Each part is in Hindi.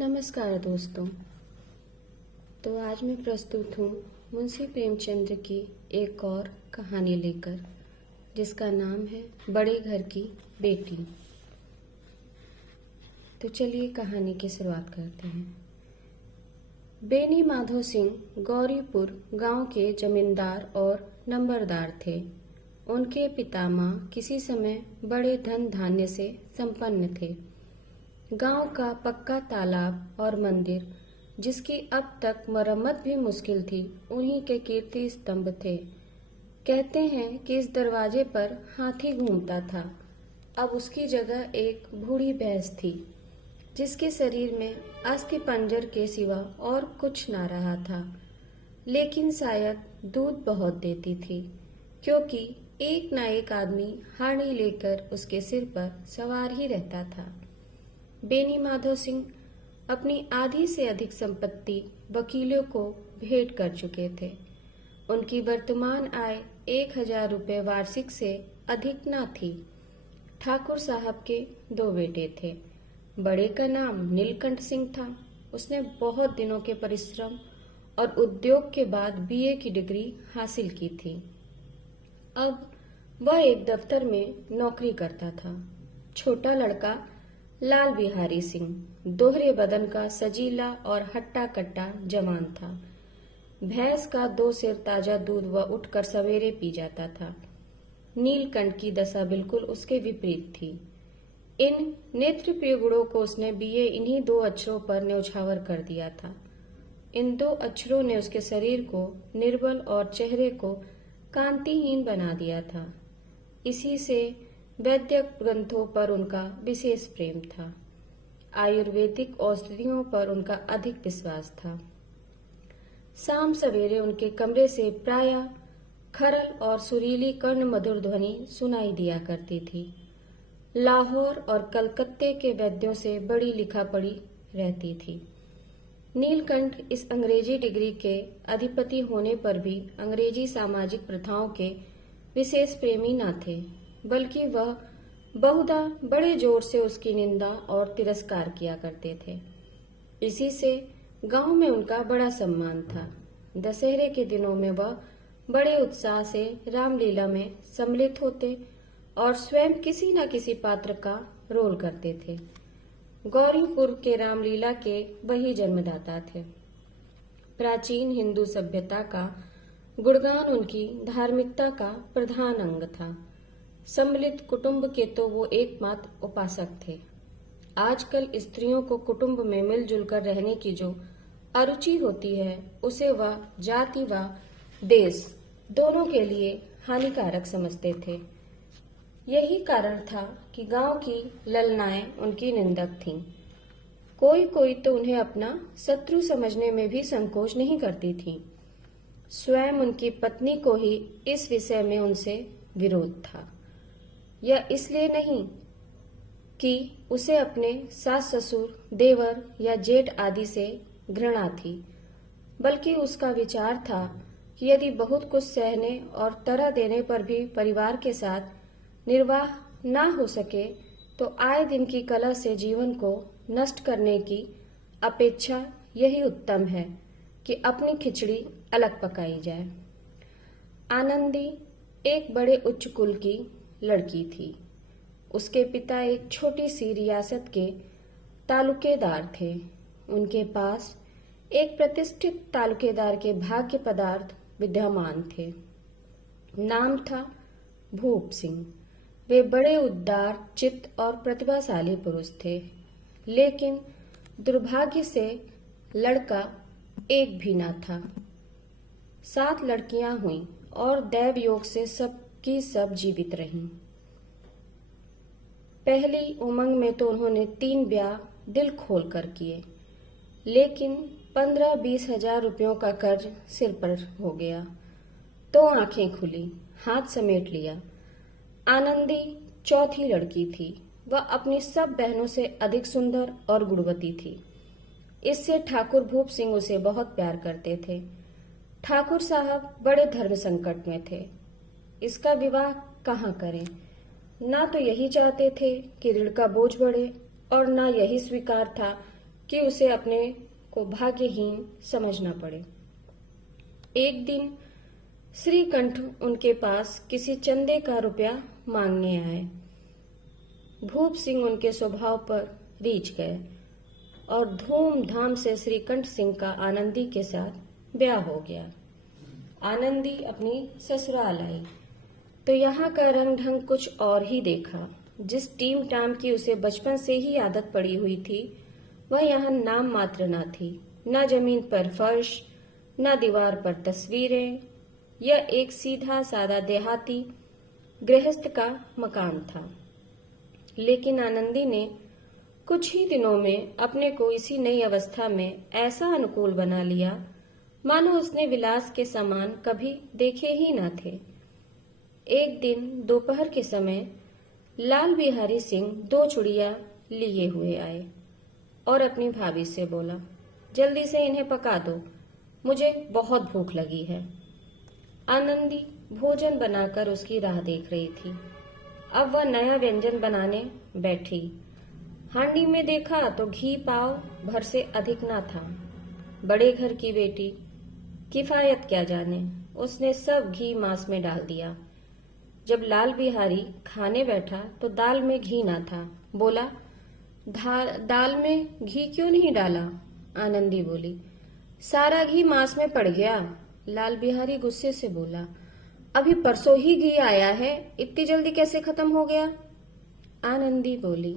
नमस्कार दोस्तों। तो आज मैं प्रस्तुत हूँ मुंशी प्रेमचंद की एक और कहानी लेकर, जिसका नाम है बड़े घर की बेटी। तो चलिए कहानी की शुरुआत करते हैं। बेनी माधो सिंह गौरीपुर गांव के जमींदार और नंबरदार थे। उनके पितामह किसी समय बड़े धन धान्य से संपन्न थे। गांव का पक्का तालाब और मंदिर, जिसकी अब तक मरम्मत भी मुश्किल थी, उन्हीं के कीर्ति स्तंभ थे। कहते हैं कि इस दरवाजे पर हाथी घूमता था। अब उसकी जगह एक बूढ़ी भैंस थी, जिसके शरीर में अस्थि पंजर के सिवा और कुछ ना रहा था, लेकिन शायद दूध बहुत देती थी, क्योंकि एक ना एक आदमी हाड़ी लेकर उसके सिर पर सवार ही रहता था। बेनी माधो सिंह अपनी आधी से अधिक संपत्ति वकीलों को भेंट कर चुके थे। उनकी वर्तमान आय 1000 रुपये वार्षिक से अधिक न थी। ठाकुर साहब के 2 बेटे थे। बड़े का नाम नीलकंठ सिंह था। उसने बहुत दिनों के परिश्रम और उद्योग के बाद बीए की डिग्री हासिल की थी। अब वह एक दफ्तर में नौकरी करता था। छोटा लड़का लाल बिहारी सिंह दोहरे बदन का सजीला और हट्टा कट्टा जवान था। भैंस का 2 सेर ताजा दूध वह उठकर सवेरे पी जाता था। नीलकंठ की दशा बिल्कुल उसके विपरीत थी। इन नेत्रप्रिय गुणों को उसने बीए इन्हीं 2 अक्षरों पर न्यौछावर कर दिया था। इन 2 अक्षरों ने उसके शरीर को निर्बल और चेहरे को कांतिहीन बना दिया था। इसी से वैद्य ग्रंथों पर उनका विशेष प्रेम था। आयुर्वेदिक औषधियों पर उनका अधिक विश्वास था। शाम सवेरे उनके कमरे से प्रायः खरल और सुरीली कर्ण मधुर ध्वनि सुनाई दिया करती थी। लाहौर और कलकत्ते के वैद्यों से बड़ी लिखा पढ़ी रहती थी। नीलकंठ इस अंग्रेजी डिग्री के अधिपति होने पर भी अंग्रेजी सामाजिक प्रथाओं के विशेष प्रेमी न थे, बल्कि वह बहुधा बड़े जोर से उसकी निंदा और तिरस्कार किया करते थे। इसी से गांव में उनका बड़ा सम्मान था। दशहरे के दिनों में वह बड़े उत्साह से रामलीला में सम्मिलित होते और स्वयं किसी न किसी पात्र का रोल करते थे। गौरीपुर के रामलीला के वही जन्मदाता थे। प्राचीन हिंदू सभ्यता का गुणगान उनकी धार्मिकता का प्रधान अंग था। सम्मिलित कुटुंब के तो वो एकमात्र उपासक थे। आजकल स्त्रियों को कुटुंब में मिलजुल कर रहने की जो अरुचि होती है, उसे वह जाति व देश दोनों के लिए हानिकारक समझते थे। यही कारण था कि गांव की ललनाएं उनकी निंदक थीं। कोई कोई तो उन्हें अपना शत्रु समझने में भी संकोच नहीं करती थी। स्वयं उनकी पत्नी को ही इस विषय में उनसे विरोध था। यह इसलिए नहीं कि उसे अपने सास ससुर, देवर या जेठ आदि से घृणा थी, बल्कि उसका विचार था कि यदि बहुत कुछ सहने और तरह देने पर भी परिवार के साथ निर्वाह ना हो सके, तो आए दिन की कलह से जीवन को नष्ट करने की अपेक्षा यही उत्तम है कि अपनी खिचड़ी अलग पकाई जाए। आनंदी एक बड़े उच्च कुल की लड़की थी। उसके पिता एक छोटी सी रियासत के तालुकेदार थे। उनके पास एक प्रतिष्ठित तालुकेदार के भाग्य पदार्थ विद्यमान थे। नाम था भूप सिंह। वे बड़े उदार चित्त और प्रतिभाशाली पुरुष थे, लेकिन दुर्भाग्य से लड़का एक भी न था। 7 लड़कियां हुईं और दैव योग से सबकी सब जीवित रहीं। पहली उमंग में तो उन्होंने 3 ब्याह दिल खोल कर किए, लेकिन 15-20 हजार रुपयों का कर्ज सिर पर हो गया तो आंखें खुली, हाथ समेट लिया। आनंदी चौथी लड़की थी। वह अपनी सब बहनों से अधिक सुंदर और गुणवती थी। इससे ठाकुर भूप सिंह उसे बहुत प्यार करते थे। ठाकुर साहब बड़े धर्म संकट में थे। इसका विवाह कहाँ करें? ना तो यही चाहते थे कि ऋण का बोझ बढ़े, और ना यही स्वीकार था कि उसे अपने को भाग्यहीन समझना पड़े। एक दिन श्रीकंठ उनके पास किसी चंदे का रुपया मांगने आए। भूप सिंह उनके स्वभाव पर रीझ गए और धूमधाम से श्रीकंठ सिंह का आनंदी के साथ ब्याह हो गया। आनंदी अपनी ससुराल आई तो यहाँ का रंग ढंग कुछ और ही देखा। जिस टीम टाम की उसे बचपन से ही आदत पड़ी हुई थी वह यहाँ नाम मात्र न थी। न जमीन पर फर्श, न दीवार पर तस्वीरें। यह एक सीधा सादा देहाती गृहस्थ का मकान था। लेकिन आनंदी ने कुछ ही दिनों में अपने को इसी नई अवस्था में ऐसा अनुकूल बना लिया मानो उसने विलास के सामान कभी देखे ही न थे। एक दिन दोपहर के समय लाल बिहारी सिंह 2 चुड़िया लिए हुए आए और अपनी भाभी से बोला, जल्दी से इन्हें पका दो, मुझे बहुत भूख लगी है। आनंदी भोजन बनाकर उसकी राह देख रही थी। अब वह नया व्यंजन बनाने बैठी। हांडी में देखा तो घी पाव भर से अधिक ना था। बड़े घर की बेटी किफायत क्या जाने, उसने सब घी मांस में डाल दिया। जब लाल बिहारी खाने बैठा तो दाल में घी ना था। बोला, दाल में घी क्यों नहीं डाला? आनंदी बोली, सारा घी मांस में पड़ गया। लाल बिहारी गुस्से से बोला, अभी परसों ही घी आया है, इतनी जल्दी कैसे खत्म हो गया? आनंदी बोली,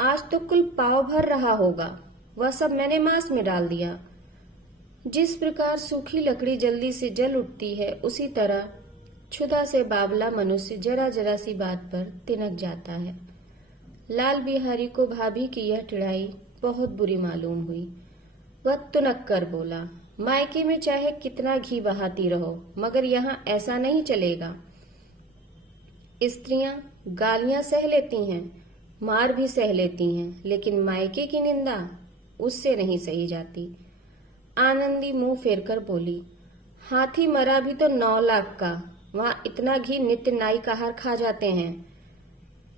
आज तो कुल पाव भर रहा होगा, वह सब मैंने मांस में डाल दिया। जिस प्रकार सूखी लकड़ी जल्दी से जल उठती है उसी तरह क्षुधा से बावला मनुष्य जरा जरा सी बात पर तिनक जाता है। लाल बिहारी को भाभी की यह टिड़ाई बहुत बुरी मालूम हुई। वह तुनक कर बोला, मायके में चाहे कितना घी बहाती रहो मगर यहाँ ऐसा नहीं चलेगा। स्त्रियां गालियां सह लेती हैं, मार भी सह लेती हैं, लेकिन मायके की निंदा उससे नहीं सही जाती। आनंदी मुंह फेरकर बोली, हाथी मरा भी तो 9 लाख का, वहां इतना घी नित्य नाई कहार खा जाते हैं।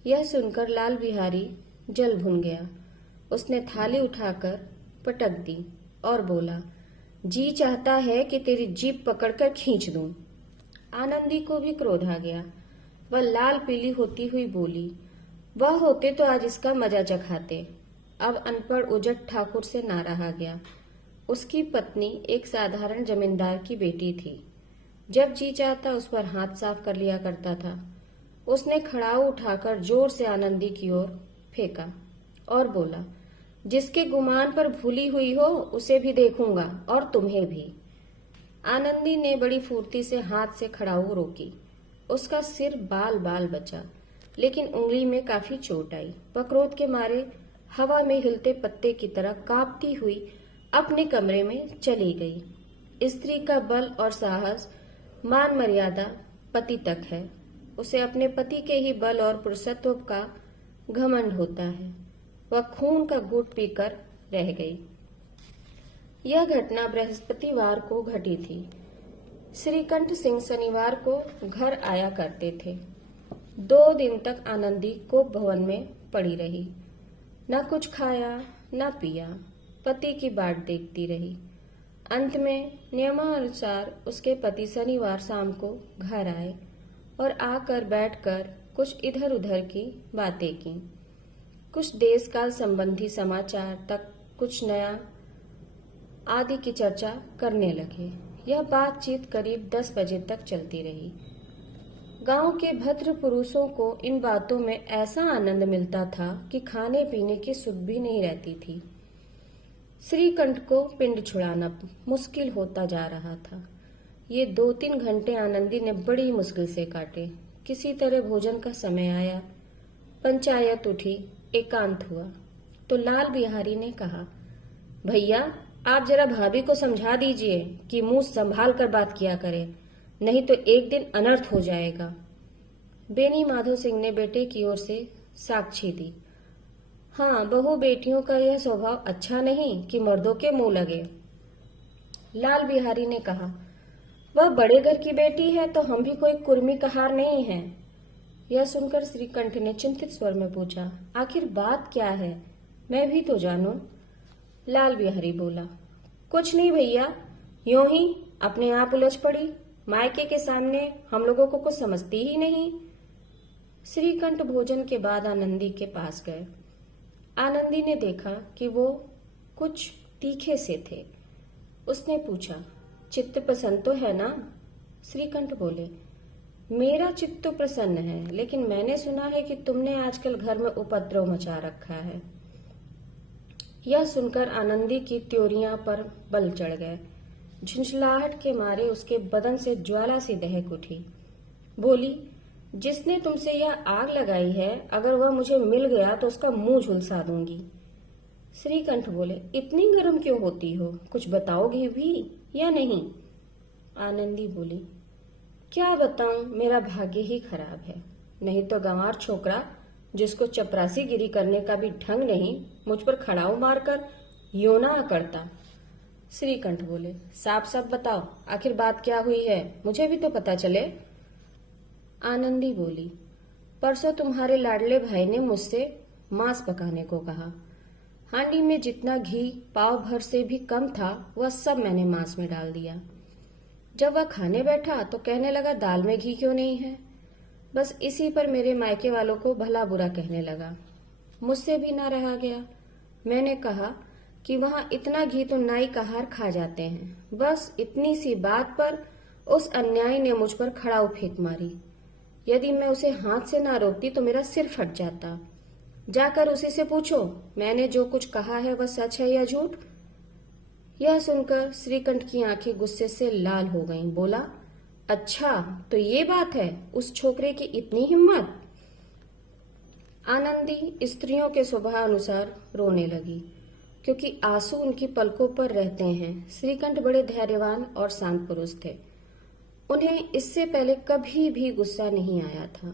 यह सुनकर लाल बिहारी जल भुन गया। उसने थाली उठाकर पटक दी और बोला, जी चाहता है कि तेरी जीभ पकड़कर खींच दूं। आनंदी को भी क्रोध आ गया। वह लाल पीली होती हुई बोली, वह होते तो आज इसका मजा चखाते। अब अनपढ़ उजट ठाकुर से ना रहा गया। उसकी पत्नी एक साधारण जमींदार की बेटी थी। जब जी चाहता उस पर हाथ साफ कर लिया करता था। उसने खड़ाऊ उठाकर जोर से आनंदी की ओर फेंका और बोला, जिसके गुमान पर भूली हुई हो उसे भी देखूंगा और तुम्हें भी। आनंदी ने बड़ी फुर्ती से हाथ से खड़ाऊ रोकी। उसका सिर बाल बाल बचा, लेकिन उंगली में काफी चोट आई। वह क्रोध के मारे हवा में हिलते पत्ते की तरह कांपती हुई अपने कमरे में चली गई। स्त्री का बल और साहस, मान मर्यादा पति तक है। उसे अपने पति के ही बल और पुरुषत्व का घमंड होता है। वह खून का घूंट पीकर रह गई। यह घटना बृहस्पतिवार को घटी थी। श्रीकंठ सिंह शनिवार को घर आया करते थे। 2 दिन तक आनंदी कोप भवन में पड़ी रही। न कुछ खाया न पिया, पति की बाट देखती रही। अंत में नियमानुसार उसके पति शनिवार शाम को घर आए और आकर बैठकर कुछ इधर उधर की बातें की। कुछ देश काल संबंधी समाचार तक कुछ नया आदि की चर्चा करने लगे। यह बातचीत करीब 10 बजे तक चलती रही। गांव के भद्र पुरुषों को इन बातों में ऐसा आनंद मिलता था कि खाने पीने की सुध भी नहीं रहती थी। श्रीकंठ को पिंड छुड़ाना मुश्किल होता जा रहा था। ये 2-3 घंटे आनंदी ने बड़ी मुश्किल से काटे। किसी तरह भोजन का समय आया, पंचायत उठी, एकांत हुआ तो लाल बिहारी ने कहा, भैया आप जरा भाभी को समझा दीजिए कि मुंह संभाल कर बात किया करे, नहीं तो एक दिन अनर्थ हो जाएगा। बेनी माधो सिंह ने बेटे की ओर से साक्षी दी। हाँ, बहू बेटियों का यह स्वभाव अच्छा नहीं कि मर्दों के मुंह लगे। लाल बिहारी ने कहा, वह बड़े घर की बेटी है तो हम भी कोई कुर्मी कहार नहीं है। यह सुनकर श्रीकंठ ने चिंतित स्वर में पूछा, आखिर बात क्या है, मैं भी तो जानूं। लाल बिहारी बोला, कुछ नहीं भैया, यूं ही अपने आप उलझ पड़ी। मायके के सामने हम लोगों को कुछ समझती ही नहीं। श्रीकंठ भोजन के बाद आनंदी के पास गए। आनंदी ने देखा कि वो कुछ तीखे से थे। उसने पूछा, चित्त प्रसन्न तो है ना? श्रीकंठ बोले, मेरा चित्त तो प्रसन्न है, लेकिन मैंने सुना है कि तुमने आजकल घर में उपद्रव मचा रखा है। यह सुनकर आनंदी की त्योरियां पर बल चढ़ गए। झुंझलाहट के मारे उसके बदन से ज्वाला सी दहक उठी। बोली, जिसने तुमसे यह आग लगाई है, अगर वह मुझे मिल गया तो उसका मुंह झुलसा दूंगी। श्रीकंठ बोले, इतनी गर्म क्यों होती हो? कुछ बताओगे भी या नहीं? आनंदी बोली, क्या बताऊं, मेरा भाग्य ही खराब है। नहीं तो गंवार छोकरा जिसको चपरासीगिरी करने का भी ढंग नहीं, मुझ पर खड़ाऊ मारकर योना करता। श्रीकंठ बोले, साफ साफ बताओ, आखिर बात क्या हुई है, मुझे भी तो पता चले। आनंदी बोली, परसों तुम्हारे लाडले भाई ने मुझसे मांस पकाने को कहा। हांडी में जितना घी पाव भर से भी कम था, वह सब मैंने मांस में डाल दिया। जब वह खाने बैठा तो कहने लगा, दाल में घी क्यों नहीं है? बस इसी पर मेरे मायके वालों को भला बुरा कहने लगा। मुझसे भी ना रहा गया। मैंने कहा कि वहां इतना घी तो नाई का हार खा जाते हैं। बस इतनी सी बात पर उस अन्यायी ने मुझ पर खड़ाऊ फेंक मारी। यदि मैं उसे हाथ से ना रोकती तो मेरा सिर फट जाता। जाकर उसी से पूछो, मैंने जो कुछ कहा है वह सच है या झूठ? यह सुनकर श्रीकंठ की आंखें गुस्से से लाल हो गईं। बोला, अच्छा तो ये बात है, उस छोकरे की इतनी हिम्मत? आनंदी स्त्रियों के स्वभाव अनुसार रोने लगी, क्योंकि आंसू उनकी पलकों पर रहते हैं। श्रीकंठ बड़े धैर्यवान और शांत पुरुष थे। उन्हें इससे पहले कभी भी गुस्सा नहीं आया था।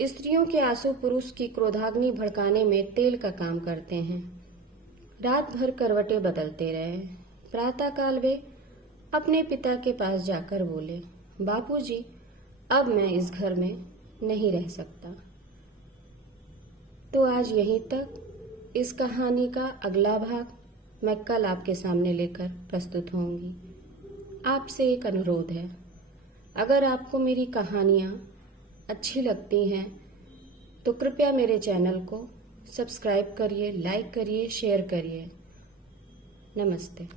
स्त्रियों के आंसू पुरुष की क्रोधाग्नि भड़काने में तेल का काम करते हैं। रात भर करवटें बदलते रहे। प्रातःकाल वे अपने पिता के पास जाकर बोले, बापूजी, अब मैं इस घर में नहीं रह सकता। तो आज यहीं तक। इस कहानी का अगला भाग मैं कल आपके सामने लेकर प्रस्तुत होंगी। आपसे एक अनुरोध है, अगर आपको मेरी कहानियाँ अच्छी लगती हैं तो कृपया मेरे चैनल को सब्सक्राइब करिए, लाइक करिए, शेयर करिए। नमस्ते।